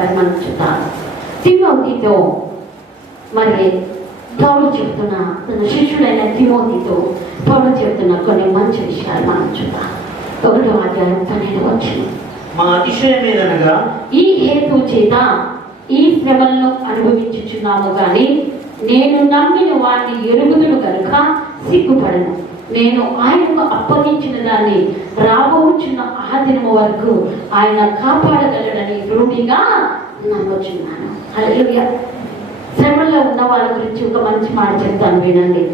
ఒకసారి మనం చూద్దాం. తిమోతితో మరి పౌలు చెప్తున్న తన శిష్యుడైన తిమోతితో పౌలు చెప్తున్న కొన్ని మంచి విషయాలు మనం చూద్దాం. 1వ అధ్యాయం 12వ వచనం. మా అతిశయమేదనగా ఈ హేతు చేత ఈ శ్రమలను అనుభవించుచున్నాము కానీ నేను నమ్మిన వారిని ఎరుగుదును కనుక సిగ్గుపడను. నేను ఆయనకు అప్పగించిన దాన్ని రాబోచున్న ఆ దినము వరకు ఆయన కాపాడగలడని దృఢంగా నమ్ముచున్నాను. హల్లెలూయా. శ్రమల్లో ఉన్న వాళ్ళ గురించి ఒక మంచి మాట చెప్తాను వినండి.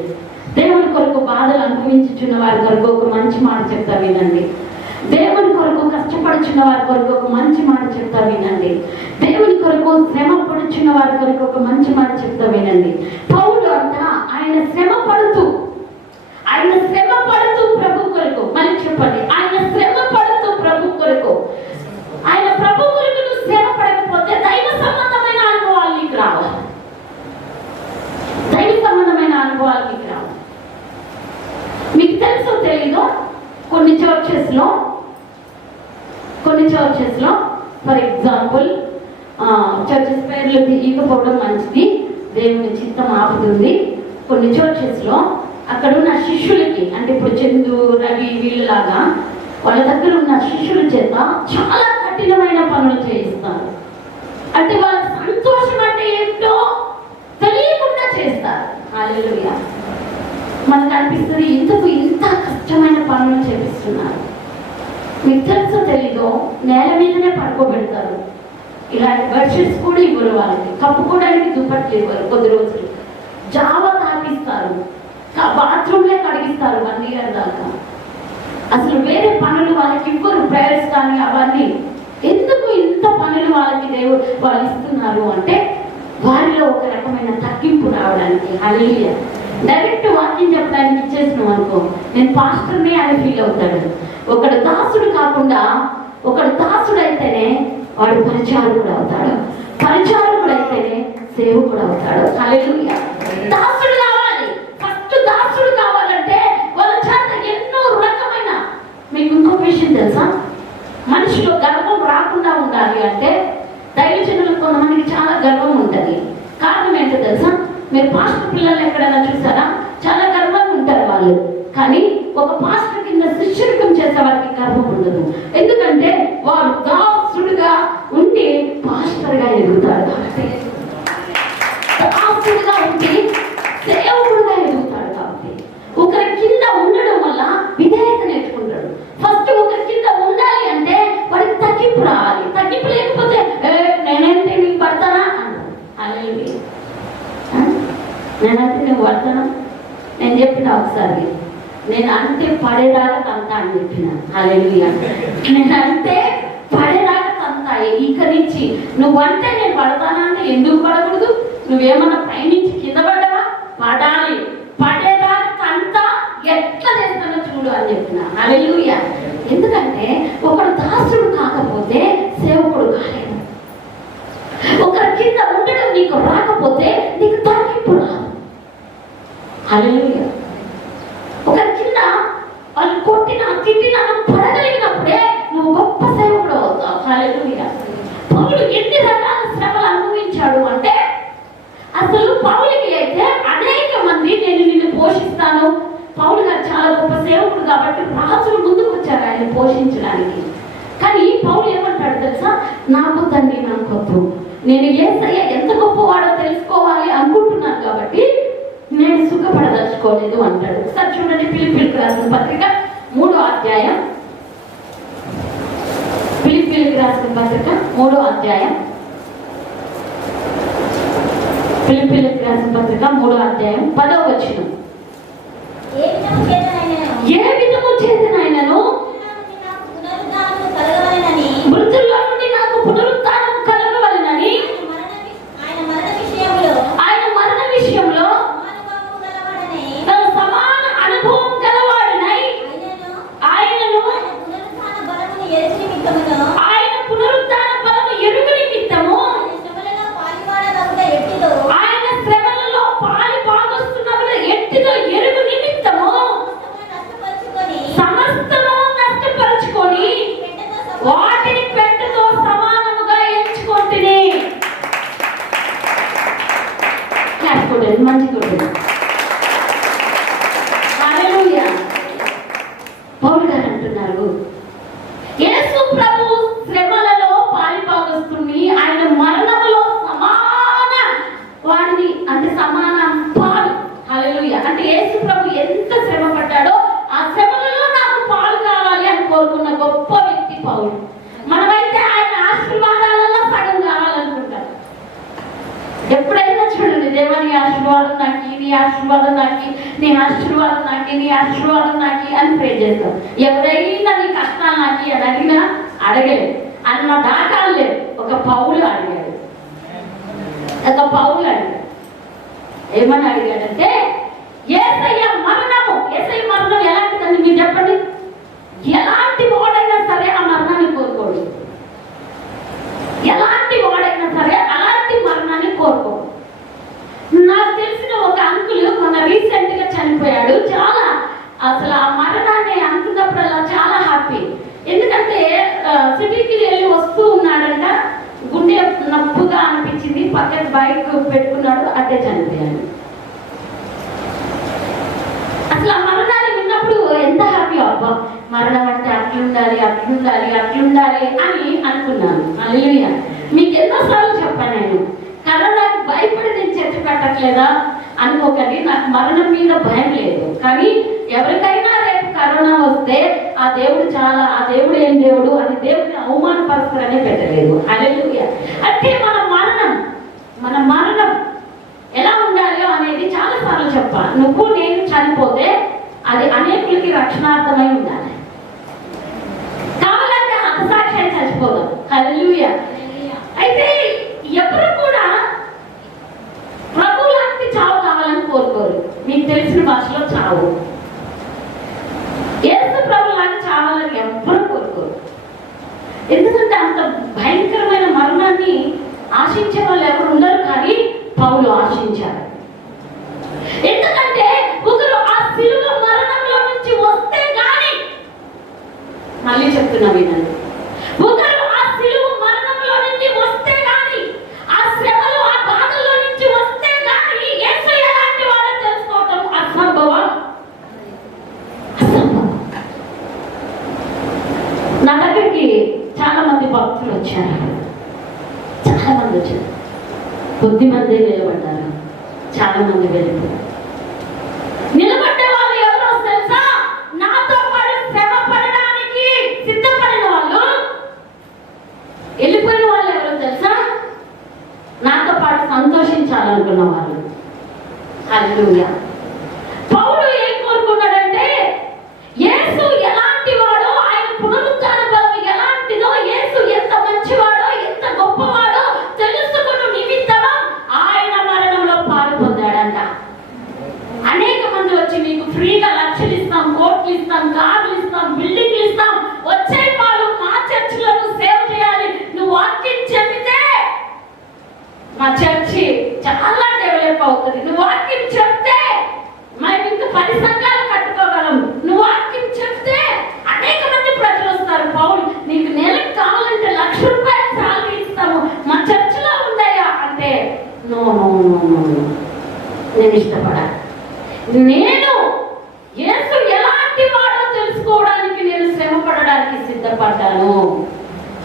దేవుని కొరకు బాధలు అనుభవించుచున్న వారి కొరకు ఒక మంచి మాట చెప్తా వినండి. దేవుని కొరకు కష్టపడుచున్న వారి కొరకు ఒక మంచి మాట చెప్తా వినండి. దేవుని కొరకు శ్రమ పడుచున్న వారి కొరకు ఒక మంచి మాట చెప్తా వినండి. పౌలు అంట ఆయన శ్రమ పడుతూ ప్రభు కొరకు, మళ్ళీ చెప్పండి, ఆయన శ్రమ పడుతూ ప్రభు కొరకు, ఆయన ప్రభు కొరకు నువ్వు శ్రమ పడకపోతే దైవ సంబంధమైన అనుభవాలు నీకు రావాలి. దైవ సంబంధమైన అనుభవాలు నీకు రావాలి. మీకు తెలుసో తెలీదో కొన్ని చర్చెస్ లో ఫర్ ఎగ్జాంపుల్ చర్చెస్ పేర్లు తీయకపోవడం మంచిది, దేవుని చిత్తం ఆపుతుంది. కొన్ని చర్చెస్ లో అక్కడ ఉన్న శిష్యులకి, అంటే ఇప్పుడు చందు రవి వీళ్ళలాగా వాళ్ళ దగ్గర ఉన్న శిష్యుల చేత చాలా కఠినమైన పనులు చేయిస్తారు. అంటే వాళ్ళ సంతోషం అంటే ఏంటో తెలియకుండా చేస్తారు. హల్లెలూయా. మనకు అనిపిస్తుంది ఇంతకు ఇంత కష్టమైన పనులు చేపిస్తున్నారు. మీకు తెలుసో తెలీదో నేల మీదనే పడుకోబెడతారు. ఇలాంటి బెడ్షీట్స్ కూడా ఇవ్వరు, వాళ్ళకి కప్పుకోవడానికి దుప్పట్లు ఇవ్వరు. కొద్ది రోజులు జావా తాపిస్తారు, బాత్రూమ్లే కడిగిస్తారు 1 ఇయర్ దాకా. అసలు వేరే పనులు వాళ్ళకి ఇవ్వరు, ప్రేయర్స్ కానీ అవన్నీ. ఎందుకు ఇంత పనులు వాళ్ళకి వాళ్ళు ఇస్తున్నారు అంటే వారిలో ఒక రకమైన తగ్గింపు రావడానికి. హల్లెలూయా. డైరెక్ట్ వాక్యం చెప్పడానికి ఇచ్చేసినాం అనుకో, నేను పాస్టర్ని అని ఫీల్ అవుతాడు. ఒకడు దాసుడు కాకుండా, ఒకడు దాసుడు అయితేనే వాడు పరిచారకుడు అవుతాడు, పరిచారకుడు అయితేనే సేవకుడు అవుతాడు. హల్లెలూయా. దాసుడు కావాలి, ఫస్ట్ దాసుడు కావాలంటే వాళ్ళ చేత ఎన్నో రకమైన. మీకు ఇంకో విషయం తెలుసా, మనిషిలో గర్వం రాకుండా ఉండాలి అంటే దైవజనులకు కొంతమందికి చాలా గర్వం ఉంటుంది. కారణం ఏంటో తెలుసా, మీరు పాస్టర్ పిల్లల్ని ఎక్కడైనా చూసారా? చాలా గర్వంగా ఉంటారు వాళ్ళు. కానీ ఒక పాస్టర్ కింద శిష్యరికం చేసే వారికి గర్వం ఉండదు. ఎందుకంటే వాడు దాసుడుగా ఉండి పాస్టర్గా ఎదుగుతాడు. కాబట్టి దాసుడుగా ఉండి సేవకుడుగా ఎదుగుతాడు. కాబట్టి ఒకరి కింద ఉండడం వల్ల విధేయత నేర్చుకుంటాడు. ఫస్ట్ ఒకరి కింద ఉండాలి అంటే వాడికి తగ్గింపు రావాలి. తగ్గింపు లేకపోతే నేనంటే నీకు పడతానా అంటాడు. అలాగే నేనంటే నువ్వు పడతానా? నేను చెప్పిన ఒకసారి, నేను అంటే పడేదాకా తంతా అని చెప్పిన. హల్లెలూయా. నేనంటే పడేదాకా తంతా. ఇక నుంచి నువ్వంటే నేను పడతానా అంటే ఎందుకు పడకూడదు? నువ్వేమన్నా పైనుంచి కింద పడ్డావా? పడాలి, పడేదాకా తంతా, ఎట్లా చేస్తానో చూడు అని చెప్పిన. హల్లెలూయా. ఎందుకంటే ఒకడు దాసుడు కాకపోతే సేవకుడు కాలేదు. ఒకరి కింద ఉండడం నీకు రాకపోతే నీకు తగ్గింపు రాదు. హల్లెలూయా. ఒకరి కింద వాళ్ళు కొట్టినా తిట్టినా పడగలిగినప్పుడే నువ్వు గొప్ప సేవకుడు అవుతావు. హల్లెలూయా. పౌలు ఎన్ని రకాల శ్రమలు అనుభవించాడు అంటే, అసలు పౌలుకి అయితే అనేక మంది నేను నిన్ను పోషిస్తాను. పౌలు గారు చాలా గొప్ప సేవకుడు కాబట్టి రాజులు ముందుకు వచ్చారు ఆయన పోషించడానికి. కానీ పౌలు ఏమంటాడు తెలుసా, నాకు తండ్రి నాకు వద్దు, నేను యేసయ్య ఎంత గొప్పవాడో తెలుసుకోవాలి అనుకుంటున్నాను కాబట్టి నేను సుఖపడదలుచుకోలేదు అంటాడు. ఒకసారి చూడండి, ఫిలిప్పీయులకు రాసిన పత్రిక 3వ అధ్యాయం. ఫిలిప్పీయులకు రాసిన పత్రిక 3వ అధ్యాయం. ఫిలిప్పీయులకు రాసిన పత్రిక 3వ అధ్యాయం 10వ వచనం. ఏ విధము చేతనైనను మృతుల్లో నుండి నాకు పునరుత్థానం కలగవలెనని ఆయన మరణ విషయంలో సమాన అనుభవం గలవాడనై ఆయనను ఆయన పునరుత్థాన బలము ఎరుగు నిమిత్తము ఆయన శ్రమలలో పాలి పాగొస్తున్నప్పుడు ఎట్టి పౌలు. మనమైతే ఆయన ఆశీర్వాదాలలో సగం కావాలనుకుంటాం. ఎప్పుడైనా చూడండి, దేవని ఆశీర్వాదం నాకు, నీ ఆశీర్వాదం నాకు, నీ ఆశీర్వాదం నాకు, నీ ఆశీర్వాదం నాకు అని ప్రే చేస్తాం. ఎవరైనా నీ కష్టాలు నాకు అని అడిగినా అడగలేదు, అన్న దాఖలు లేదు. ఒక పౌలు అడిగాడు. ఏమని అడిగాడంటే, యేసయ్య మరణం ఎలాంటిదండి మీరు చెప్పండి? ఎలాంటి వాడైనా సరే ఆ మరణాన్ని కోరుకోడు. ఎలాంటి వాడైనా సరే అలాంటి మరణాన్ని కోరుకోడు. నాకు తెలిసిన ఒక అంకుల్ మొన్న రీసెంట్ గా చనిపోయాడు. చాలా అసలు ఆ మరణాన్ని అనుకున్నప్పుడల్లా చాలా హ్యాపీ. ఎందుకంటే సిటీకి వెళ్ళి వస్తూ ఉన్నాడంట, గుండె నొప్పుగా అనిపించింది, పక్కన బైక్ పెట్టుకున్నాడు, అట్టే చనిపోయాడు. అసలు ఆ మరణాన్ని విన్నప్పుడు ఎంత హ్యాపీ, అబ్బా మరణం అంటే అట్లుండాలి అట్లుండాలి అట్లుండాలి అని అనుకున్నాను. హల్లెలూయా. మీకు ఎన్నోసార్లు చెప్పాను, నేను కరోనాకి భయపడి నేను చర్చ పెట్టట్లేదా అనుకోకండి. నాకు మరణం మీద భయం లేదు. కానీ ఎవరికైనా రేపు కరోనా వస్తే ఆ దేవుడు ఏం దేవుడు అది దేవుడిని అవమానపరుస్తారనే పెట్టలేదు. హల్లెలూయా. అంటే మన మరణం ఎలా ఉండాలో అనేది చాలా సార్లు చెప్పాను. నువ్వు నేను చనిపోతే అది అనేకులకి రక్షణార్థమై ఉండాలి. కావాలంటే హతసాక్షి చచ్చిపోదాం. హల్లెలూయా. అయితే ఎవరు కూడా ప్రభు లాంటి చావు కావాలని కోరుకోరు. మీకు తెలిసిన భాషలో చావు. యేసు ప్రభు లాంటి చావాలని ఎవ్వరూ కోరుకోరు. ఎందుకంటే అంత భయంకరమైన మరణాన్ని ఆశించే వాళ్ళు ఎవరు ఉండరు. కానీ పౌలు ఆశించారు. ఎందుకంటే ఒకరు ఆ శిలువ మరణంలో నుంచి వస్తే గాని, మళ్ళీ చెప్తున్నా వినండి, ఒకరు ఆ శిలువ మరణంలో నుంచి వస్తే గాని, ఆ శ్రమలు ఆ బాధల్లో నుంచి వస్తే గాని యేసు ఎలాంటి వాడో తెలుసుకోవటం అసంభవం. నా దగ్గరికి చాలా మంది భక్తులు వచ్చారు. కొద్ది మంది నిలబడ్డారు, చాలా మంది వెళ్ళిపోయారు. నిలబడ్డే వాళ్ళు ఎవరో తెలుసా? నాతో పాటు శ్రమ పడడానికి సిద్ధపడిన వాళ్ళు. వెళ్ళిపోయిన వాళ్ళు ఎవరో తెలుసా? నాతో పాటు సంతోషించాలనుకున్న వాళ్ళు. హల్లెలూయా. పౌలు ఏం కోరుకున్నాడంటే, యేసు ఎలాంటి వాడో, ఆయన పునరుద్ధాన బలం ఎలాంటిదో, యేసు ఎంత మంచివాడో ఎంత గొప్పవాడో తెలుసుకున్న నిమిత్తము ఆయన మరణంలో పాలు పొందాడంట. అనేక మంది వచ్చి మీకు ఫ్రీగా లక్షలు ఇస్తాం, కోట్లు ఇస్తాం, కార్లు ఇస్తాం, బిల్డింగ్లు ఇస్తాం, వచ్చే పాలు మా చర్చిలో సేవ చేయాలి, నువ్వు వాక్యం చెబితే మా చర్చి చాలా డెవలప్ అవుతుంది, నువ్వు వాక్యం చెప్తే మేము ఇంకా 10 సంఘాలు కట్టుకోగలం, నువ్వు వాక్యం చెప్తే అనేక మంది ప్రజలు వస్తారు. పౌలు నీకు నెలకు కావాలంటే ₹1,00,000 సాలరీ ఇస్తాము, మా చర్చిలో ఉందయ్యా అంటే, నో నో నో నో నేను ఇష్టపడా. నేను యేసు ఎలాంటి వాడో తెలుసుకోవడానికి నేను శ్రమ పడడానికి సిద్ధపడ్డాను.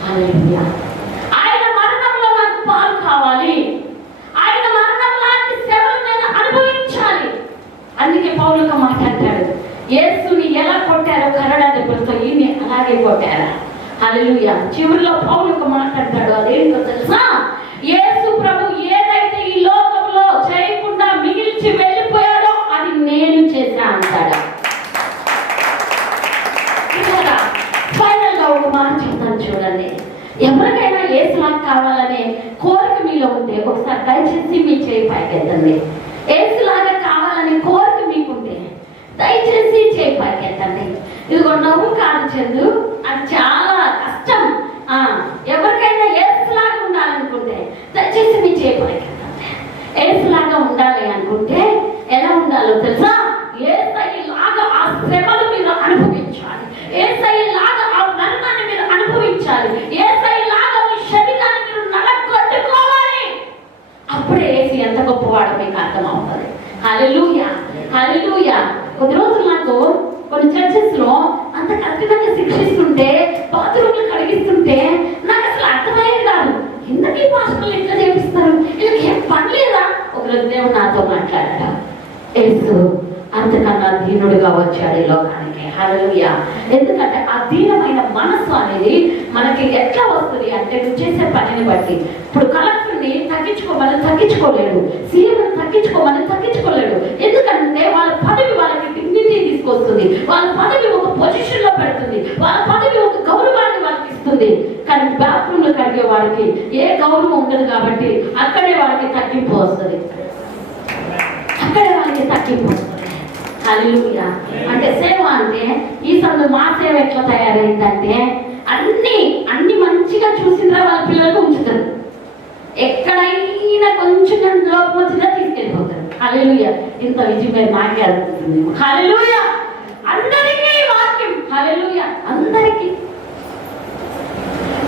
హల్లెలూయా. ఆయన మరణంలో నాకు పాలు కావాలి, ఆయన మరణం లాంటి శ్రమను నేను అనుభవించాలి. అందుకే పౌలుగా మాట్లాడాడు, యేసుని ఎలా కొట్టారో కరడా దెబ్బలతో ఈయన్ని అలాగే కొట్టారా. హల్లెలూయా. చివరిలో పౌలుగా మాట్లాడతాడు, అదేంటో తెలుసా? యేసు ప్రభు ఏదైతే ఈ లోకంలో చేయకుండా మిగిల్చి వెళ్ళిపోయాడో అది నేను చేశా అంటాడు. ఫైనల్ గా ఒక మాట చెప్తాను చూడండి. ఎవరికైనా యేసులాగా కావాలనే కోరిక మీలో ఉంటే ఒకసారి దయచేసి మీ చేయి పైకెత్తండి. యేసులాగా కావాలనే కోరిక మీకుంటే దయచేసి చేయి పైకెత్తండి. ఇదిగో నవ్వు కాదు చందు, అది చాలా కష్టం. ఎవరికైనా యేసులాగా ఉండాలనుకుంటే దయచేసి మీ చేయి పైకెత్తండి. యేసులాగా ఉండాలి అనుకుంటే ఎలా ఉండాలో తెలుసా? యేసయ్యలాగా ఆ శ్రమలు మీరు అనుభవించాలి, యేసయ్యలాగా ఆ మరణాన్ని మీరు అనుభవించాలి, యేసయ్యలాగా మీ శరీరాన్ని మీరు నలగొట్టుకోవాలి. అప్పుడే యేసు ఎంత గొప్పవాడో మీకు అర్థమవుతుంది. హల్లెలూయా. హల్లెలూయా. కొద్ది రోజులు నాకు కొన్ని చర్చెస్ లో అంత కఠినంగా శిక్షిస్తుంటే, బాత్రూమ్లు కడిగిస్తుంటే నాకు అసలు అర్థమయ్యేది కాదు. ఎందుకు పాస్టర్లు ఎట్లా చేపిస్తారు, వీళ్ళకి ఏం పని లేదా? ఒకరోజు దేవుడు నాతో మాట్లాడాడు, యేసు అంతకన్నా దీనుడుగా వచ్చాడు ఈ లోకానికి. హల్లెలూయా. ఎందుకంటే ఆ దీనమైన మనస్సు అనేది మనకి ఎట్లా వస్తుంది అంటే నువ్వు చేసే పనిని బట్టి. ఇప్పుడు కలెక్టర్ని తగ్గించుకోలేడు, సీఎంని తగ్గించుకోలేడు. ఎందుకంటే వాళ్ళ పదవి వాళ్ళకి డిగ్నిటీ తీసుకొస్తుంది, వాళ్ళ పదవి ఒక పొజిషన్ లో పెడుతుంది, వాళ్ళ పదవి ఒక గౌరవాన్ని వాళ్ళకి ఇస్తుంది. కానీ బాత్రూమ్లు కడిగే వాడికి ఏ గౌరవం ఉండదు కాబట్టి అక్కడే వాళ్ళకి తగ్గింపు వస్తుంది. హల్లెలూయా. అంటే సేవ అంటే ఈ సమయంలో మా సేవ ఎట్లా తయారైందంటే అన్ని మంచిగా చూసిన వాళ్ళ పిల్లలకు ఉంచుతారు, ఎక్కడైనా కొంచెం లోపం వచ్చినా తీసుకెళ్ళిపోతారు. హల్లెలూయా. ఇంత విజయమే నాకే అడుగుతుంది. హల్లెలూయా. అందరికీ వాక్యం. హల్లెలూయా. అందరికీ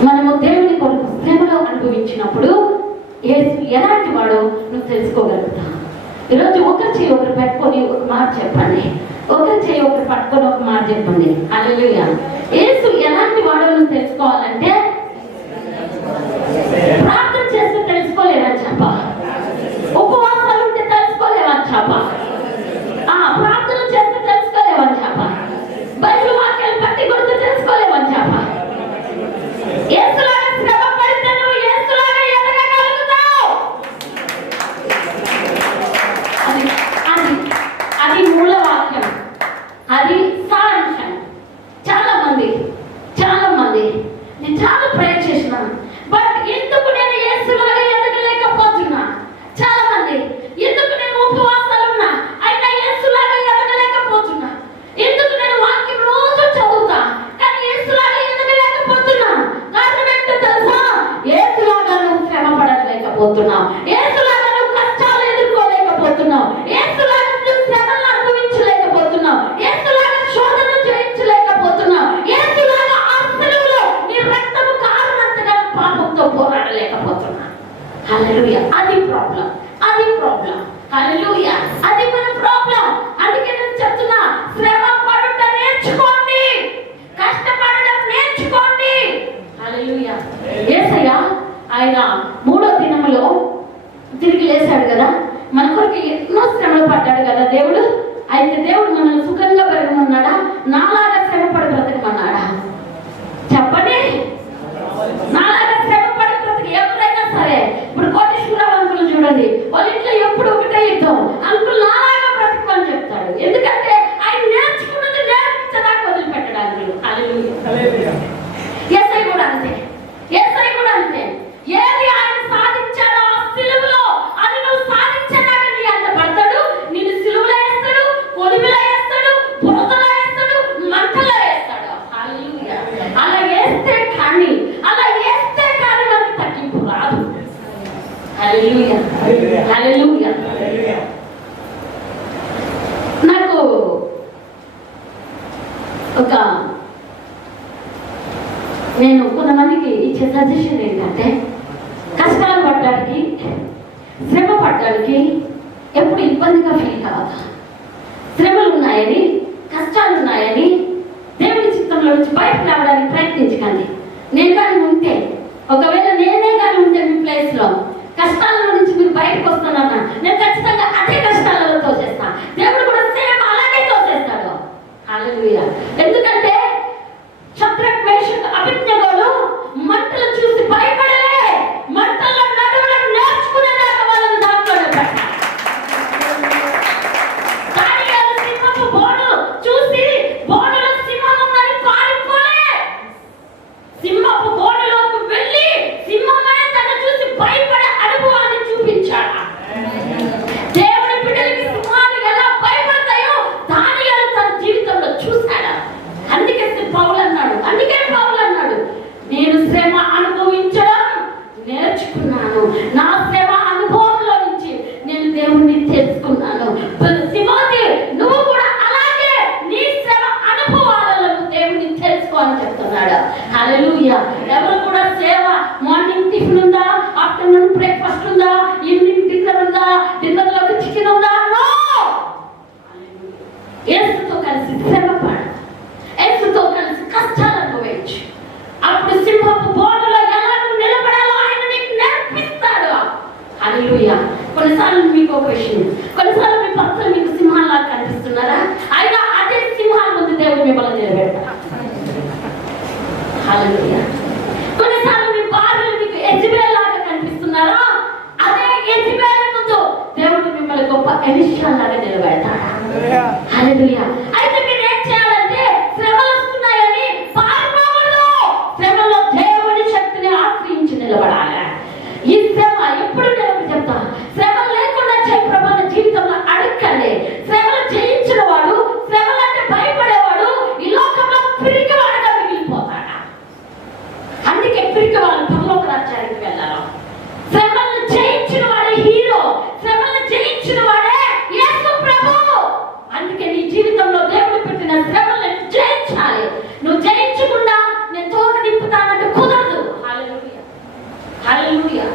మనము దేవుని కొరకు శ్రమలో అనుభవించినప్పుడు యేసు ఎలాంటి వాడో నువ్వు తెలుసుకోగలుగుతావు. ఈరోజు ఒకరి చేయి ఒకరు పెట్టుకొని ఒక మాట చెప్పండి, ఒకరి చేయి ఒకరు పట్టుకొని ఒక మాట చెప్పండి. హల్లెలూయా. యేసు ఎలాంటి వాడో నువ్వు తెలుసుకోవాలంటే ప్రార్థన చేస్తే తెలుసుకోలేవని చెప్ప, ఉపవాసాలు ఉంటే తెలుసుకోలేవని చెప్ప, ప్రార్థన చేస్తే తెలుసుకోలేవని చెప్ప, బైబిల్ వాక్యాలు పట్టి కొడితే తెలుసుకోలేవని చెప్ప. యేసులాగా శ్రమ పడితే నువ్వు యేసులాగా ఎదగగలుగుతావు. అది మూల వాక్యం, అది సారాంశం. చాలా మంది నేను చాలా ప్రయత్నం చేసినాను, బట్ ఎందుకు నేను యేసులాగా ఎదగలేకపోతున్నా? చాలా మంది ఎందుకు నేను ఉపవాసాలు ఉన్నా అయినా యేసులాగా ఎదగలేకపోతున్నా? ఎందుకు నేను వాక్యం రోజు చదువుతా కానీ యేసులాగా ఎదగలేకపోతున్నా? కారణం ఏంటో తెలుసా? యేసులాగా నువ్వు శ్రమ పడలేకపోతున్నావు, యేసులాగా నువ్వు కష్టాలు ఎదుర్కోలేకపోతున్నావు, యేసులాగా నువ్వు శ్రమలు అనుభవించలేకపోతున్నావు, యేసులాగా శోధన జయించలేకపోతున్నావు, యేసులాగా ఆ సిలువలో నీ రక్తము కారణంతగా పాపంతో పోరాడలేకపోతున్నా. హల్లెలూయా. అది ప్రాబ్లం. హల్లెలూయా. అది మన ప్రాబ్లం. అందుకే నేను చెప్తున్నా, శ్రమ పడుట నేర్చుకోండి, కష్టపడడం నేర్చుకోండి. హల్లెలూయా. యేసయ్య ఆయన 3వ దినములో తిరిగి లేచాడు కదా, మన కొరకు ఎన్నో శ్రమలు పడ్డాడు కదా దేవుడు. అయితే దేవుడు మనల్ని సుఖంగా పెరగమన్నాడా, నాలాగా శ్రమ పడి బ్రతకమన్నాడా? చెప్పండి. నాలాగా శ్రమ పడి బ్రతక ఎవరైనా సరే. ఇప్పుడు కోటేశ్వరరావు అంకుల్ చూడండి, వాళ్ళ ఇంట్లో ఎప్పుడు ఒకటే యుద్ధం. అంకుల్ నాలాగా బ్రతకమని చెప్తాడు, ఎందుకంటే ఆయన నేర్చుకున్నది నేర్పించడానికి వదిలిపెట్టడానికి. హల్లెలూయా. యేసయ్య కూడా అంతే. ఏది ఆయన సాధించాడో ఆ సిలువలో అది నువ్వు సాధించడానికి నీ అంత పడతాడు. నిన్ను సిలువలో వేస్తాడు, కొలిమిలో వేస్తాడు, బురదలో వేస్తాడు, మంటలో వేస్తాడు. హల్లెలూయా. అలా వేస్తే కానీ మనకి తగ్గింపు రాదు. హల్లెలూయా. నాకు నేను కొంతమందికి ఇచ్చే సజెషన్ ఏంటంటే, కష్టాలు పడ్డానికి, శ్రమ పడ్డానికి ఎప్పుడు ఇబ్బందిగా ఫీల్ కావద్దు. శ్రమలు ఉన్నాయని, కష్టాలు ఉన్నాయని దేవుని చిత్తంలో నుంచి బయటకు రావడానికి ప్రయత్నించకండి. నేను కానీ ఉంటే, ఒకవేళ నేనే కానీ ఉంటే మీ ప్లేస్లో కష్టాల నుంచి మీరు బయటకు వస్తానన్నా నేను ఖచ్చితంగా అదే కష్టాలలో తోసేస్తాను. దేవుడు కూడా సేమ్ అలాగే తోసేస్తాడు. హల్లెలూయా. ఎందుకంటే శద్రక్, మేషక్, అబేద్నెగోలు మంటలు చూసి భయపడలే, మంటల్లో నడవడం నేర్చుకునేదాకా వాళ్ళని దాంట్లో పెట్టారు. దానియేలు సింహపు బోను చూసి బోనులో సింహం ఉందని పారిపోలే, సింహపు బోనులోకి వెళ్ళి సింహమే తను చూసి భయపడే అనుభవాన్ని చూపించాడు. దేవుని బిడ్డలకి సింహాలు ఎలా భయపడతాయో దానియేలు తన జీవితంలో చూశాడు. అందుకే పౌలు అన్నాడు, నేను శ్రమ అనుభవించడం నేర్చుకున్నాను, నా శ్రమ అనుభవంలో నుంచి నేను దేవుణ్ణి తెలుసుకున్నాను. తిమోతి, నువ్వు కూడా అలాగే నీ శ్రమ అనుభవాలలో దేవుణ్ణి తెలుసుకో అని చెప్తున్నాడు. హల్లెలూయా. ఎవరు కూడా సేవ మార్నింగ్ టిఫిన్ ఉందా, ఆఫ్టర్నూన్ బ్రేక్ఫాస్ట్ ఉందా, ఈవినింగ్ డిన్నర్ ఉందా, డిన్నర్ లోకి చికెన్ ఉందా? నో. యేసుతో కలిసి శ్రమ పడ, యేసుతో కలిసి కష్టాలు అనుభవించు. అప్పుడు సింహపు బోనులో ఎలా నిలబడాలో ఆయన నీకు నేర్పిస్తాడు. హల్లెలూయా. కొన్నిసార్లు మీకు ఒక విషయం, కొన్నిసార్లు మీ భర్తలు మీకు సింహాల్లా కనిపిస్తున్నారా? అయినా అదే సింహాల ముందు దేవుడు మిమ్మల్ని నిలబెడతాడు. హల్లెలూయా. ఎలిషా లాగా నిలబెడతాడా? హల్లెలూయా. అయితే మీరు ఏం చేయాలంటే శ్రమలు వస్తున్నాయని పారిపోకూడదు. శ్రమలో దేవుని శక్తిని ఆశ్రయించి నిలబడాలి. ఈ శ్రమ ఎప్పుడు నేను చెప్తా, శ్రమ లేకుండా ప్రభు జీవితంలో అడగండి. శ్రమలు జయించిన వాడు, శ్రమలంటే భయపడేవాడు ఈ లోకంలో పిరికి వాడుగా మిగిలిపోతాడా. అందుకే పిరికి వాళ్ళు పరలోక రాజ్యానికి వెళ్ళాలి. శ్రమలను జయించిన వాడే హీరో, శ్రమలను జయించిన వాడే యేసు ప్రభు. అందుకే నీ జీవితంలో దేవుడు పెట్టిన శ్రమలను జయించాలి. నువ్వు జయించకుండా నేను తోక నింపుతానంటే కుదరదు. హల్లెలూయా, హల్లెలూయా.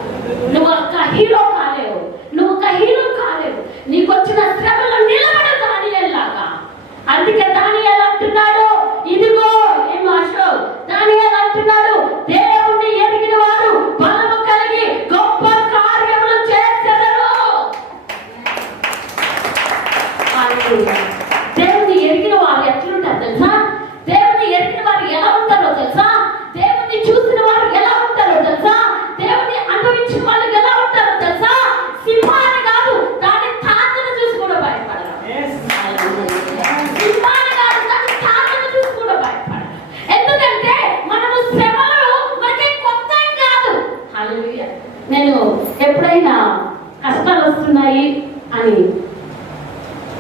నువ్వు ఒక హీరో కాలేవు, నువ్వు ఒక హీరో కాలేవు. నీకు వచ్చిన శ్రమలో నిలబడు దానియేలులాగా. అందుకే దానియేలు అంటున్నాడు, ఇదిగో ఏం ఆశో, దానియేలు అంటున్నాడు, దేవుణ్ణి ఎరిగిన వారు బలము కలిగి గొప్ప కార్యములు చేసెదరు. దేవుణ్ణి ఎరిగిన వారు ఎట్లుంటారు తెలుసా? దేవుణ్ణి ఎరిగిన వారు ఎలా ఉంటారో తెలుసా? దేవుణ్ణి చూసిన వారు ఎలా ఉంటారో తెలుసా? దేవుణ్ణి అనుభవించిన వాళ్ళు ఎలా ఉంటారో తెలుసా? సింహాన్ని కాదు, దాని తాతను చూసి కూడా భయపడరు. సింహాన్ని కాదు, దాని తాతను చూసి కూడా భయపడరు. ఎందుకంటే మనము శ్రమలు మనకి కొత్త కాదు. హల్లెలూయా. నేను ఎప్పుడైనా కష్టాలు వస్తున్నాయి అని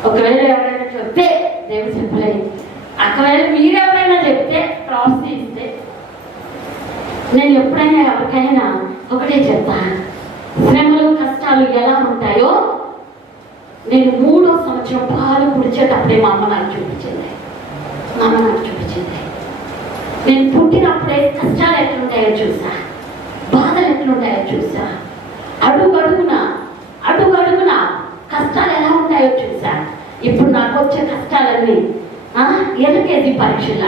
ఒకవేళ ఎవరైనా చెప్తే, దేవుడు చెప్పలేదు, ఒకవేళ మీరెవరైనా చెప్తే ప్రాసెస్ ఇస్తే, నేను ఎప్పుడైనా ఎవరికైనా ఒకటే చెప్తాను, శ్రమలు కష్టాలు ఎలా ఉంటాయో నేను 3వ సంవత్సరం పాలు పుడిచేటప్పుడే మా అమ్మ నాకు చూపించింది. నేను పుట్టినప్పుడే కష్టాలు ఎట్లుంటాయో చూసా, బాధలు ఎట్లుంటాయో చూసా, అడుగడుగున కష్టాలు ఎలా ఉంటాయో చూసా. ఇప్పుడు నాకు వచ్చే కష్టాలన్నీ ఎల్కేజీ పరీక్షలు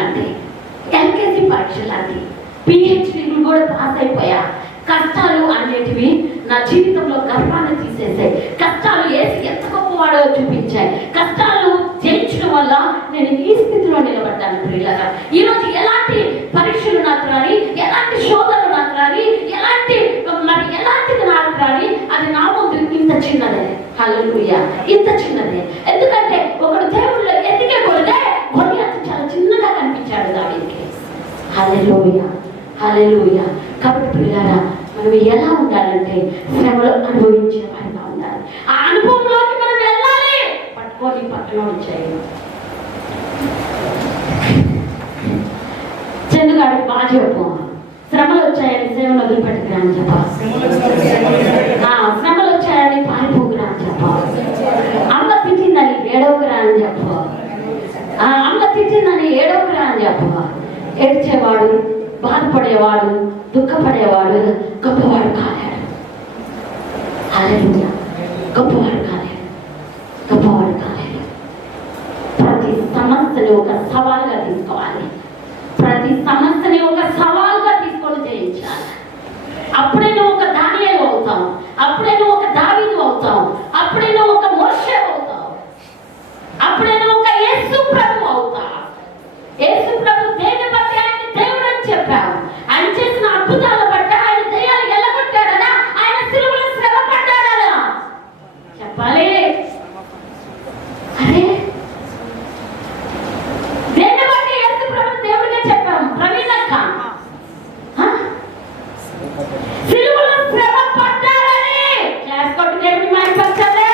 లాంటి పిహెచ్డీలు కూడా పాస్ అయిపోయా. కష్టాలు అనేటివి నా జీవితంలో గర్వాన్ని తీసేసాయి. కష్టాలు వేసి ఎంత గొప్పవాడో చూపించాయి. కష్టాలు జయించడం వల్ల నేను ఈ స్థితిలో నిలబడ్డాను. ప్రియులారా, ఈరోజు ఎలాంటి పరీక్షలు నాకు రాని, ఎలాంటి శోధనలు నాకు రాని, ఎలాంటిది నాకు రాని, అది నా ముందు ఇంత చిన్నదే. హల్లెలూయా, ఇంత చిన్నదే. ఎందుకంటే ఒకడు దేవుళ్ళు ఎదిగే కొడితే గొలియాతు చాలా చిన్నగా కనిపించాడు దావీదుకి. హల్లెలూయా, హల్లెలూయా. కాబట్టి ప్రియులారా, మనం ఎలా ఉండాలంటే శ్రమలు అనుభవించే వారిగా ఉండాలి. ఆ అనుభవంలోకి మనం వెళ్ళాలి. పట్టుకొని పక్కన వచ్చాయి. చందుగాడికి బాగా చెప్పు, శ్రమలు వచ్చాయని సేవలు వదిలిపెట్టుకురా అని చెప్ప, శ్రమలు వచ్చాయని పారిపోకురా అని చెప్ప, అమ్మ తిట్టిందని ఏడవకురా అని చెప్ప, అమ్మ తిట్టిందని ఏడవకురా అని చెప్ప. ఏడ్చేవాడు, బాధపడేవాడు, దుఃఖపడేవాడు గొప్పవాడు కాలేడు. హల్లెలూయా, గొప్పవాడు కాలేడు. ప్రతి సమస్యని ఒక సవాల్గా తీసుకోవాలి. ప్రతి సమస్యని ఒక సవాల్గా తీసుకొని జయించాలి. అప్పుడే నువ్వు ఒక దానియేలు అవుతావు, అప్పుడే నువ్వు ఒక దావీదు అవుతావు, అప్పుడే నువ్వు ఒక మోషే అవుతావు, అప్పుడే నువ్వు ఒక యేసు ప్రభు అవుతావు. యేసు ప్రభు దేని బట్టి ఆయన దేవుడు అని చెప్పావు. ఆయన చేసిన అద్భుతాలు బట్టి ఆయన దయ్యాలు ఎల్లగొట్టాడనా, ఆయన సిలువలో శ్రమ పడ్డాడనా చెప్పాలి. అరే దేని బట్టి యేసు ప్రభు దేవుడిగా చెప్పాము. ప్రవీణక్క సిలువలో శ్రమ పడ్డాడని క్లాస్ కొట్టి దేవుడిని మారిపరచాలి.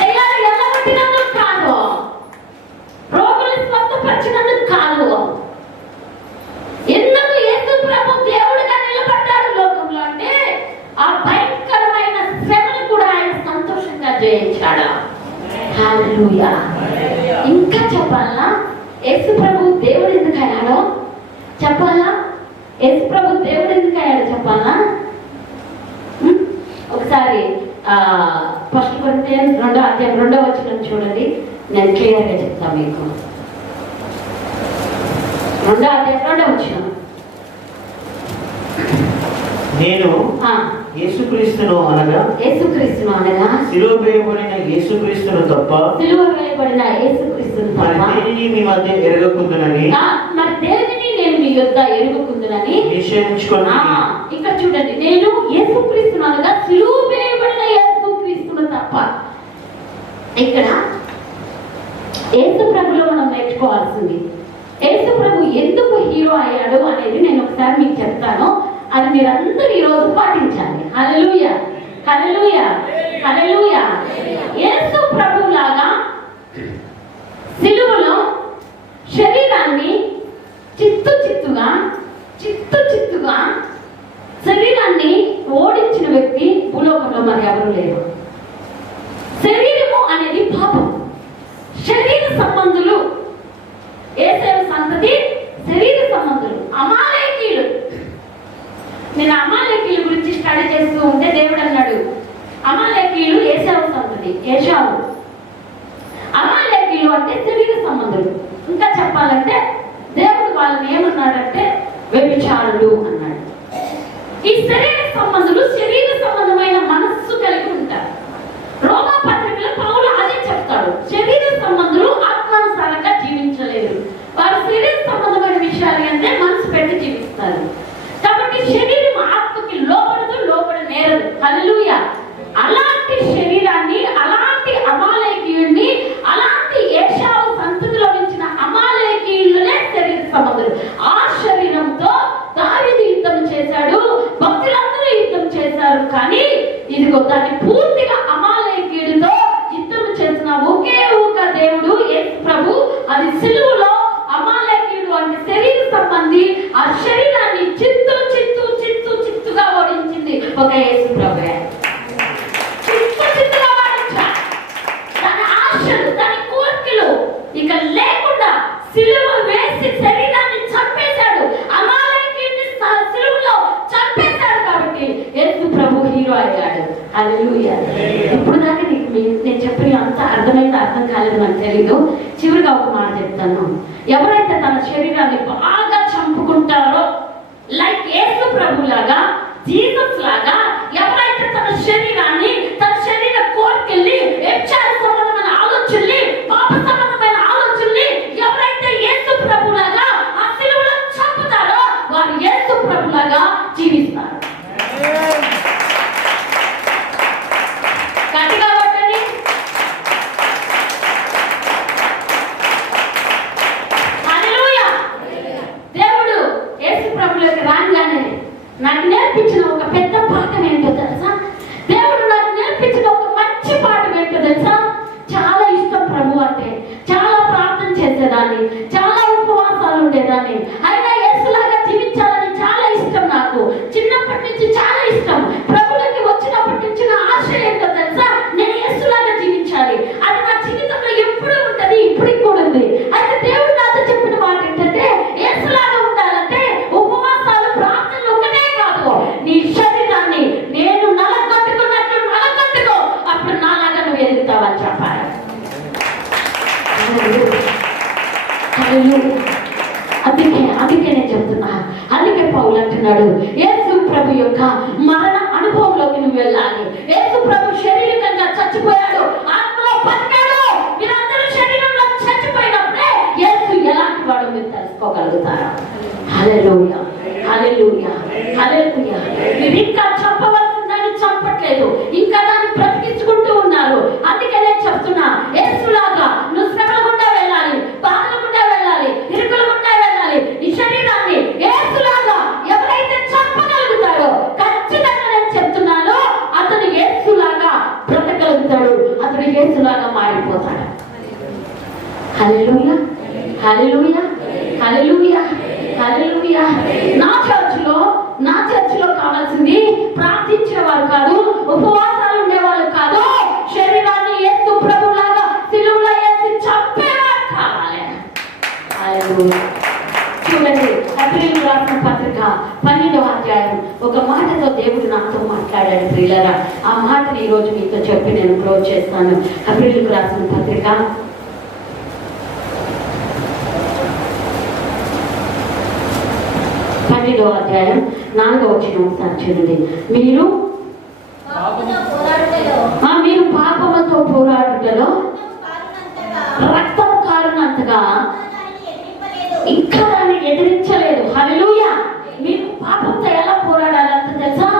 దయ్యాలు ఎల్లగొట్టినందుకు కాదు, రోగులు స్వస్థపరిచినందుకు కాదు. ఎందుకు యేసు ప్రభు దేవుడిగా నిలబడ్డాడు లోకంలో అంటే ఆ భయంకరమైన శ్రమను కూడా ఆయన సంతోషంగా జయించాడు. హల్లెలూయా. ఇంకా చెప్పాలా, యేసు ప్రభు దేవుడు ఎందుకు అయ్యాడో చెప్పాలా? యేసు ప్రభు దేవుడు ఎందుకు అయ్యాడో చెప్పాలా? ఒకసారి 1 కొరింథీయులు 2వ అధ్యాయం 2వ వచనం చూడండి, నేను క్లియర్గా చెప్తాను మీకు. 2వ అధ్యాయం 2వ వచనం. నేను యేసుక్రీస్తును అనగా సిలువ వేయబడిన యేసుక్రీస్తును తప్ప దేనిని మీ మధ్య ఎరగకుందునని, మరి దేనిని నేను మీ యొద్ద ఎరుగుకుందునని నిశ్చయించుకోండి. ఇక్కడ చూడండి, నేను యేసుక్రీస్తును అనగా సిలువ వేయబడిన యేసుక్రీస్తును ఇక్కడ యేసు ప్రభులో మనం నేర్చుకోవాల్సింది, యేసు ప్రభు ఎందుకు హీరో అయ్యాడు అనేది నేను ఒకసారి మీకు చెప్తాను. అది మీరందరూ ఈరోజు పాటించాలి. హల్లెలూయా, హల్లెలూయా, హల్లెలూయా. యేసు ప్రభు లాగా సిలువలో శరీరాన్ని చిత్తు చిత్తుగా శరీరాన్ని ఓడించిన వ్యక్తి భూలోకంలో మరి ఎవరు లేరు. శరీరము అనేది పాపం. శరీర సంబంధులు, యేసేపు సంతతి శరీర సంబంధులు, అమాలేకీయులు. నేను అమాలేకీయుల గురించి స్టడీ చేస్తూ ఉంటే దేవుడు అన్నాడు, అమాలేకీయులు యేసేపు సంతతి, ఏశావు. అమాలేకీయులు అంటే శరీర సంబంధులు. ఇంకా చెప్పాలంటే దేవుడు వాళ్ళని ఏమన్నాడంటే వ్యభిచారులు అన్నాడు. ఈ శరీర సంబంధులు శరీర సంబంధమైన మనస్సు కలిగి ఉంటారు. రోమా పత్రికలో పౌలు అదే చెప్తాడు, శరీర సంబంధులు ఆత్మానుసారంగా జీవించలేరు. వారు శరీర సంబంధమైన విషయాలు అంటే మనసు పెట్టి జీవిస్తారు. కాబట్టి శరీరం ఆత్మకి లోపడనేరదు. హల్లెలూయా. అలాంటి శరీరాన్ని, అలాంటి అమాలేకీయుడిని, అలాంటి ఏశావు సంతతిలో వచ్చిన అమాలేకీయులనే శరీర సంబంధులు. ఆ శరీరంతో దావీదు యుద్ధం చేశాడు, భక్తులందరూ యుద్ధం చేశారు. కానీ ఇదిగో దాన్ని పూర్తిగా అమాలేకీయుడితో యుద్ధం చేసిన ఒకే ఒక దేవుడు యేసు ప్రభు. అది సిలువలో అమాలేకీయుడు అంటే శరీర సంబంధి ఆ శరీరాన్ని చిత్తుగా ఓడించింది ఒక యేసు ప్రభువే. చిత్తుగా ఓడించాడు. దాని ఆశలు, దాని కోరికలు ఇక లేకుండా సిలువ వేసి శరీరాన్ని చంపేశాడు. అమాలేకీయుడిని సిలువలో చంపేశాడు. కాబట్టి యేసు ప్రభు హీరో అయ్యాడు. హల్లెలూయా. ఇప్పుడు దాకా నేను చెప్పిన అంత అర్థమైంది, అర్థం కాలేదు నాకు తెలీదు. చివరిగా ఒక మాట చెప్తాను. ఎవరైతే తన శరీరాన్ని బాగా చంపుకుంటారో, లైక్ యేసు ప్రభు లాగా, జీసస్ లాగా, ఎవరైతే తన శరీరాన్ని, తన శరీర కోరికల్ని, వ్యభిచార సంబంధమైన ఆలోచనల్ని, పాప సంబంధమైన ఆలోచనల్ని ఎవరైతే యేసు ప్రభు లాగా ఆ సిలువలో చంపుతారో వారు యేసు ప్రభు లాగా జీవిస్తారు. గట్టిగా కొట్టండి. హల్లెలూయా. దేవుడు యేసు ప్రభులోకి రాగానే నాకు నేర్పించిన ఒక పెద్ద పాఠం ఏంటో తెలుసా? దేవుడు నాకు నేర్పించిన ఒక మంచి పాఠం ఏంటో తెలుసా? చాలా ఇష్టం ప్రభు అంటే. చాలా ప్రార్థన చేసేదాన్ని, చాలా ఉపవాసాలు ఉండేదాన్ని. అయినా యేసులాగా జీవించాలని చాలా ఇష్టం నాకు. చిన్నప్పటి నుంచి చాలా ఇష్టం. ప్రభులోకి వచ్చినప్పటి నుంచి నా ఆశ ఏంటో తెలుసా? నేను యేసులాగా జీవించాలి. అది నా జీవితంలో ఎప్పుడూ ఉంటది, ఇప్పటికి కూడా ఉంది. అయితే దేవుడు నాతో చెప్పిన మాట ఏంటంటే, యేసులాగా ఉండాలంటే ఉపవాసాలు, ప్రార్థనలు ఒకటే కాదు, నీ శరీరాన్ని నేను నలగొట్టుకున్నట్లు నలగొట్టుకో, అప్పుడు నాలాగా నువ్వు ఎదుగుతావని చెప్పాలి. అందుకే నేను చెప్తున్నా. అందుకే పౌలు అంటున్నాడు, యేసు ప్రభు యొక్క మరణ అనుభవంలోకి నువ్వు వెళ్ళాలి. యేసు ప్రభు శరీరకంగా చచ్చిపోయాడు, ఆత్మలో బతికాడు. మీరందరూ శరీరంలో చచ్చిపోయినప్పుడే యేసు ఎలాంటి వాడు మీరు తెలుసుకోగలుగుతారా? హల్లెలూయా, హల్లెలూయా, హల్లెలూయా. మీరు ఇంకా చంపవలసిన దాన్ని చంపట్లేదు, ఇంకా దాన్ని బ్రతికించుకుంటూ ఉన్నారు. అందుకే నేను చెప్తున్నా, యేసులాగా నువ్వు శ్రమల గుండా వెళ్ళాలి, బాధల గుండా వెళ్ళాలి, ఇరుకుల గుండా వెళ్ళాలి. ఈ శరీరాన్ని యేసులాగా ఎవరైతే చంపగలుగుతారో, ఖచ్చితంగా నేను చెప్తున్నాను, అతను యేసులాగా బ్రతకగలుగుతాడు, అతను యేసులాగా మారిపోతాడు. హల్లెలూయా, హల్లెలూయా, హల్లెలూయా, హల్లెలూయా. నా చర్చిలో కావాల్సింది ప్రార్థించే వారు కాదు, ఉపవాసాలు ఉండేవాళ్ళు కాదు, శరీరాన్ని యేసు ప్రభులాగా సిలువలో వేసి చంపేవారు కావాలి. హల్లెలూయా. చూడండి, హెబ్రీయులకు రాసిన పత్రిక 12వ అధ్యాయం ఒక మాటతో దేవుడు నాతో మాట్లాడాడు ప్రియులారా. ఆ మాటని ఈరోజు మీతో చెప్పి నేను క్లోజ్ చేస్తాను. హెబ్రీయులకు రాసిన పత్రిక 12వ అధ్యాయం 4వ వచనం ఒకసారి చూడండి. మీరు పాపముతో పోరాడుటలో రక్తం కారునంతగా ఇంకా దాన్ని ఎదిరించలేదు. హల్లెలూయా. మీరు పాపంతో ఎలా పోరాడాలంత తెలుసా?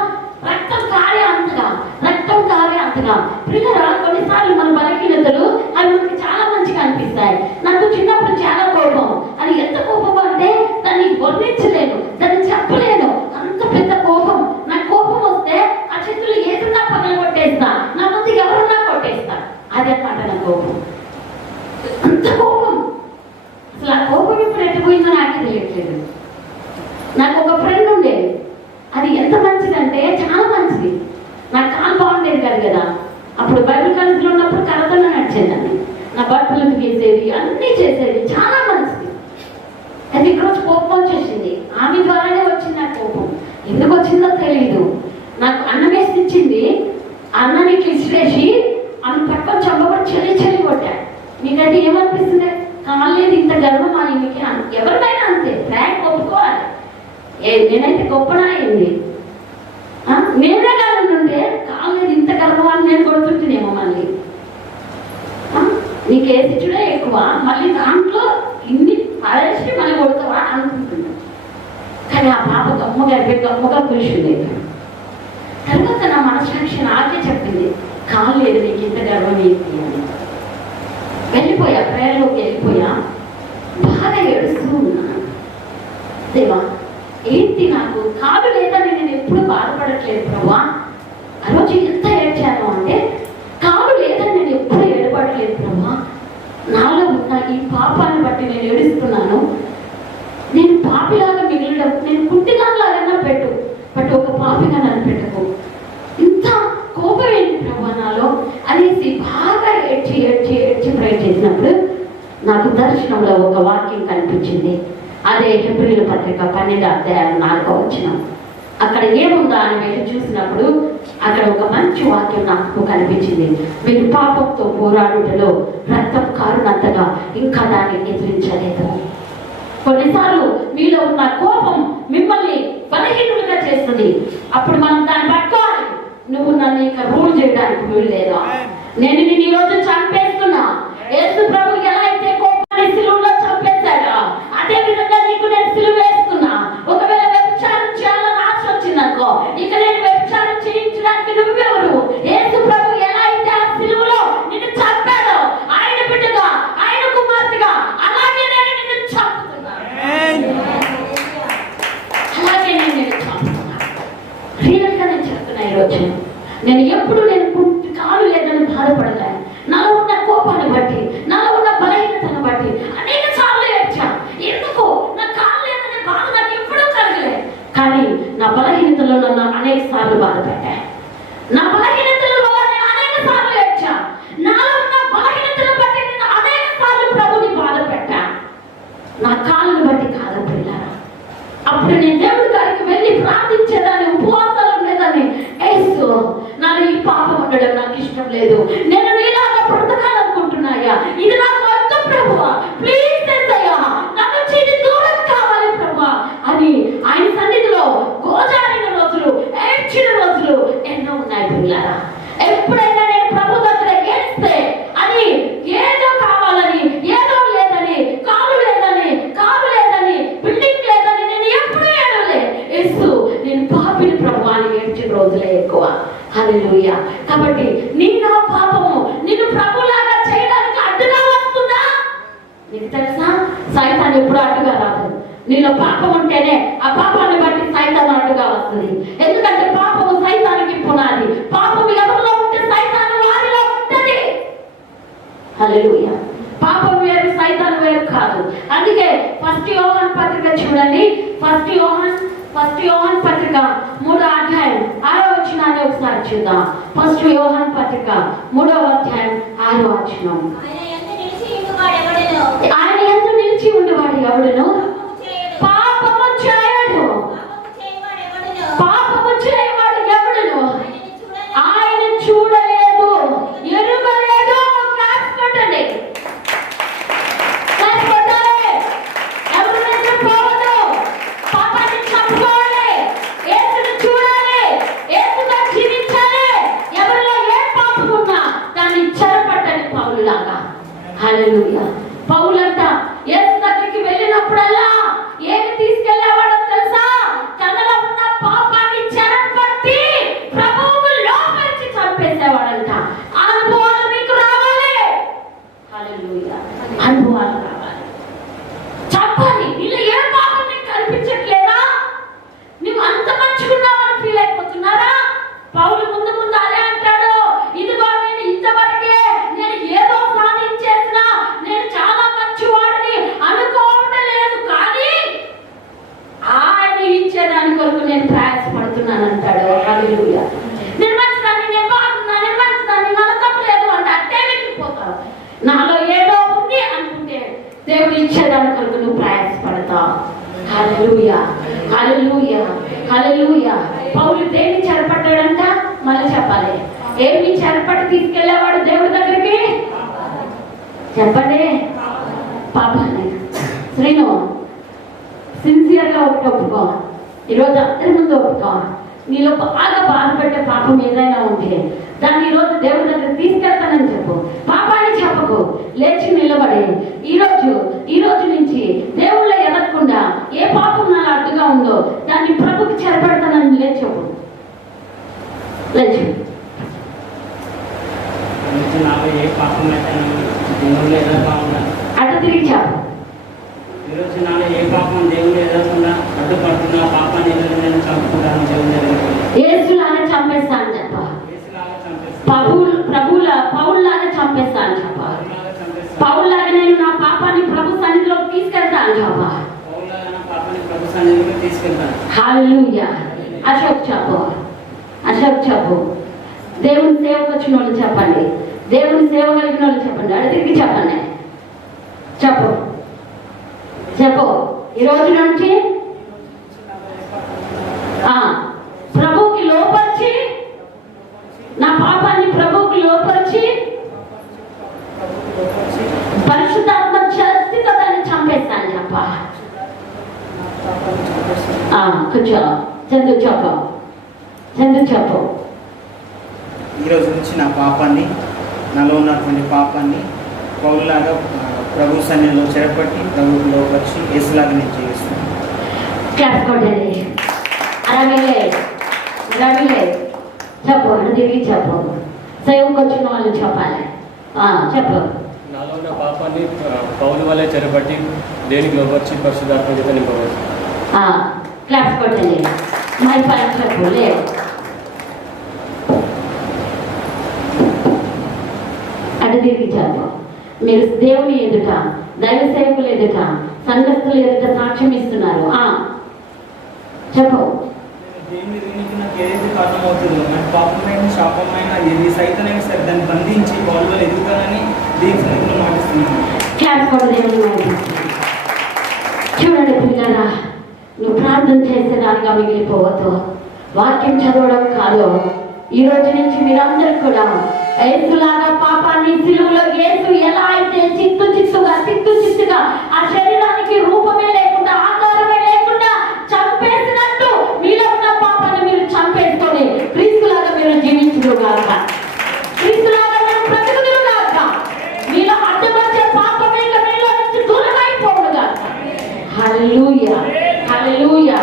రక్తం కారే అంతగా. ప్రియులారా, కొన్నిసార్లు మన బలహీనతలు నేనైతే గొప్పనా అయింది. నేనే కాలం ఉంటే కాలు మీద ఇంత గర్భవాన్ని నేను కొడుతుంటేనేమో మళ్ళీ నీకు ఏసిచ్చుడే ఎక్కువ, మళ్ళీ దాంట్లో ఇన్ని పడేసి మళ్ళీ కొడతావా అనుకుంటున్నాను. కానీ ఆ పాప గమ్మగా కూర్చుంది. తర్వాత నా మనసాక్షి నాకే చెప్పింది, కాలు లేదు నీకు ఇంత గర్వం ఏంటి అని. వెళ్ళిపోయా, ప్రేయర్లోకి వెళ్ళిపోయా, బాగా ఏడుస్తూ ఉన్నాను. దేవా ఏంటి నాకు కాలు లేదని నేను ఎప్పుడు బాధపడట్లేదు ప్రభా. ఆ రోజు ఎంత ఏడ్చాను అంటే కాలు లేదని నేను ఎప్పుడు ఏడపడలేదు ప్రభా. నాలో ఉన్న ఈ పాపాన్ని బట్టి నేను ఏడుస్తున్నాను. నేను పాపిలాగా మిగిలిన, నేను కుంటిదానిలాగా పెట్టు, బట్ ఒక పాపిగా నన్ను పెట్టకు. ఇంత కోపం ఏంటి ప్రభా నాలో అనేసి బాగా ఏడ్చి ప్రే చేసినప్పుడు నాకు దర్శనంలో ఒక వాక్యం కనిపించింది. అదే హెబ్రీయుల పత్రిక 12:4 అక్కడ ఏముందా అని వెళ్ళి చూసినప్పుడు అక్కడ ఒక మంచి వాక్యం నాకు కనిపించింది. మీరు పాపంతో పోరాడుటలో రక్తం కారునంతగా ఇంకా దాన్ని ఎదిరించలేదు. కొన్నిసార్లు మీలో ఉన్న కోపం మిమ్మల్ని బలహీనులుగా చేస్తుంది. అప్పుడు మనం దాన్ని పట్టుకోవాలి. నువ్వు నన్ను ఇంకా రూల్ చేయడానికి వీలు లేదా, నేను నిన్ను ఈ రోజు చంపేస్తున్నా. యేసు ప్రభు ఎలా అయితే కోపాన్ని సిలువలో చంపేశాడా, అదే విధంగా నీకు నేను సిలువ వేస్తున్నా. ఒకవేళ వ్యభిచారం చేయాలని ఆశ వచ్చిందనుకో, ఇక నేను వ్యభిచారం చేయించడానికి నువ్వెవరు? యేసు ప్రభు ఎలా అయితే ఆ సిలువలో నిన్ను చంపాడో, ఆయన బిడ్డగా, ఆయన కుమార్తెగా, అలాగే నేను నిన్ను చంపుతున్నా. అలాగే నేను నిన్ను చంపుతున్నా. రియల్గా నేను చెప్తున్నా ఈరోజు. నేను ఎప్పుడు నేను కాలు లేదని బాధపడలే. నాలో ఉన్న కోపాన్ని బట్టి, నాలో ఉన్న బలహీనతను బట్టి అనేక సార్లు ఏడ్చా. ఎందుకు నా కాలు లేదనే బాధ నాకు ఎప్పుడూ కలగలే. కానీ నా బలహీనతలో నన్ను అనేక సార్లు బాధ పెట్టా. నా బలహీనతల వల్ల నేను అనేక సార్లు ఏడ్చా. నాలో ఉన్న బలహీనతను బట్టి నేను అనేక సార్లు ప్రభుని బాధ పెట్టా. నా కాళ్ళను బట్టి కాదు పిల్లారా. అప్పుడు నేను దేవుడి గారికి వెళ్ళి ప్రార్థించేదాన్ని, ఉపవాసాలు ఉండేదాన్ని. యేసు నాలో ఈ పాపం ఉండడం నాకు ఇష్టం లేదు, నేను నీలాగా బ్రతకాలనుకుంటున్నాయా, ఇది నాకు వద్దు ప్రభువా, ప్లీజ్ అయ్యా, నన్ను చీటి దూరం కావాలి ప్రభువా అని ఆయన సన్నిధిలో గోజారిన రోజులు, ఏడ్చిన రోజులు ఎన్నో ఉన్నాయి పిల్లారా. ఎప్పుడైనా నేను ప్రభు దగ్గర ఏడిస్తే అది ఏదో కావాలని, ఏదో లేదని, కాలు లేదని, బిల్డింగ్ లేదని నేను ఎప్పుడూ ఏడవలే. యేసు నేను పాపిని ప్రభు అని ఏడ్చిన రోజులే ఎక్కువ. హల్లెలూయా. కాబట్టి నిన్న పాపము నిన్ను ప్రభులాగా చేయడానికి అడ్డుగా వస్తుందా? నీకు తెలుసా, సైతాన్ ఎప్పుడు అడ్డుగా రాదు. నీలో పాపం ఉంటేనే ఆ పాపాన్ని బట్టి సైతాన్ అడ్డుగా వస్తుంది. ఎందుకంటే పాపము సైతానికి పునాది. పాపము ఎవరిలో ఉంటే సైతాన్ వారిలో ఉంటది. హల్లెలూయా. పాపం వేరు, సైతాన్ వేరు కాదు. అందుకే 1 యోహాను పత్రిక చూడండి. 1 యోహాను పత్రిక 3:6 ఒకసారి చూద్దాం. 1 యోహాను పత్రిక 3:6 ఆయన యందు నిలిచి ఉండేవాడు ఎవడును పాపము చేయడు. పాపము చేయవాడు ఎవడును ఆయన చూడలేదు, ఎరుగలేదు. క్లాస్ కొట్టండి. హల్లెలూయా. పౌలంట యేసు దగ్గరికి వెళ్ళినప్పుడల్లా ఏమి తీసుకెళ్ళేవాడో తెలుసా? తనలో ఉన్న పాపాన్ని చెరపట్టి ప్రభువుకు లోపలికి చంపేసేవాడంట. అనుభవాలు మీకు రావాలి. హల్లెలూయా. అనుభవాలు రావాలి. చెప్పాలి, నీలో ఏ పాపం నీకు కనిపించట్లేదా? నువ్వు అంత మంచుకున్నావని ఫీల్ అయిపోతున్నారా? పౌలు ముందు అదే అంటాడు, ఇదిగో నేను ఇంతవరకే నేను ఏదో సాధించేసినా, నేను చాలా మంచివాడిని అనుకోవడం లేదు, కానీ ఆయన ఇచ్చేదాని కొరకు నేను ప్రయాసపడుతున్నాను అంటాడు. హల్లెలూయా. నేను మంచిదాన్ని, నేను బాగున్నాను, నేను మంచిదాన్ని, నలకట్లేదు అంటే అట్టే వెళ్ళిపోతావు. నాలో ఏదో ఉంది అనుకుంటే దేవుడు ఇచ్చేదాని కొరకు నువ్వు ప్రయాసపడతావు. హల్లెలూయా. హల్లెలూయా. హల్లెలూయా. పౌలు దేన్ని చెరపట్టాడంట? మళ్ళీ చెప్పాలి. ఏమి చెరపట్టి తీసుకెళ్లేవాడు దేవుడి దగ్గరికి? చెప్పండి. పాపాన్ని. శ్రీను సిన్సియర్గా ఒకటి ఒప్పుకో. ఈరోజు అందరి ముందు ఒప్పుకో. నీలో బాగా బాధపెట్టే పాపం ఏదైనా ఉంటే దాన్ని ఈరోజు దేవుడి దగ్గర తీసుకెళ్తానని చెప్పు. పాపాన్ని చెప్పకు, లేచి నిలబడి ఈ రోజు నుంచి దేవుళ్ళ ఎదగకుండా ఏ పాపం నాకు అడ్డుగా ఉందో దాన్ని ప్రభుకి చెరపెడతానని లేచు. లేచి ఏ పాపం దేవుళ్ళు ఎదురుగా ఉన్నా అటు తిరిగి చెప్పు. ఈరోజు నాలో ఏ పాపం దేవుళ్ళు ఎదురకుండా అడ్డుపడుతున్నా పాపాన్ని నేను చంపుకుంటాను. దేవుడు యేసులాగా చంపేస్తా అని చెప్ప. పౌల్లాగా చంపేస్తా అని చెప్ప. పౌల్లాగా నేను నా పాపాన్ని ప్రభు సన్నిధిలోకి తీసుకెళ్తా అని చెప్ప. హల్లెలూయా. అశోక్ చెప్పు. దేవుని సేవకు వచ్చిన వాళ్ళు చెప్పండి. దేవుని సేవ కలిగిన వాళ్ళు చెప్పండి. అడిగి చెప్పండి. చెప్పు. ఈ రోజు నుంచి ప్రభుకి లోపరిచి, నా పాపాన్ని ప్రభుకి లోపరిచి పరిశుద్ధాత్మ శక్తితో దాన్ని చంపేస్తాను చెప్ప. కూర్చో. చందు చెప్పు. ఈరోజు నుంచి నా పాపాన్ని, నాలో ఉన్నటువంటి పాపాన్ని పౌరులాగా ప్రభు సన్నిధిలో చెరపట్టి ప్రభువుకి లోపరిచి యేసులాగా నేను జీవిస్తున్నాను. క్లాస్ కొట్టండి. రవిలే చెప్పు. తిరిగి చెప్పు. సేవకు వచ్చిన వాళ్ళు చెప్పాలి. చెప్పు. నాలో ఉన్న పాపాన్ని పౌలు వల్లే చెరపట్టి దేనికి లోపరిచి పరిశుద్ధాత్మ చేత నింపబడి. క్లాస్ కొట్టండి. మై పైన చెప్పు. లేదు అటు తిరిగి చెప్పు. మీరు దేవుని ఎదుట, దైవ సేవకుల ఎదుట, సంఘస్థుల ఎదుట సాక్ష్యం ఇస్తున్నారు. చెప్పు. నాకు ఏదైతే కారణమవుతుందో, నాకు పాపమైన శాపమైన ఏది సైతనైనా సరే దాన్ని బంధించి వాళ్ళు ఎదుగుతానని దేవుని సన్నిధిలో మాటిస్తున్నాను. క్లాస్ కూడా దేవుని చూడండి పిల్లరా, నువ్వు ప్రార్థన చేసేదానిగా మిగిలిపోవద్దు. వాక్యం చదవడం కాదు. ఈ రోజు నుంచి మీరందరూ కూడా యేసులాగా పాపాన్ని సిలువలో యేసు ఎలా అయితే చిత్తుగా ఆ శరీరానికి రూపమే లేకుండా, ఆకారమే లేకుండా చంపేసినట్టు మీలో ఉన్న పాపాన్ని మీరు చంపేసుకొని క్రీస్తులాగా మీరు జీవించుదురుగాక. క్రీస్తులాగా మీరు బ్రతుకుదురుగాక. మీలో అడ్డుపరిచే పాపమే మీలో నుంచి దూరమైపోవుగాక. హల్లెలూయా.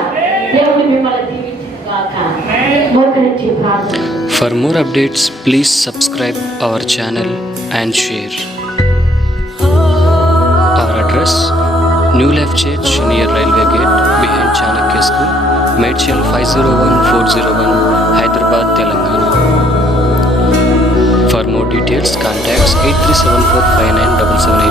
దేవుడు మిమ్మల్ని దీవించుగాక. మోకరించి ప్రార్థన. For more updates, please subscribe our channel and share. Our address: New Life Church near Railway Gate behind Chanakya School, Medchal 501401, Hyderabad, Telangana. For more details, contact 8374597788.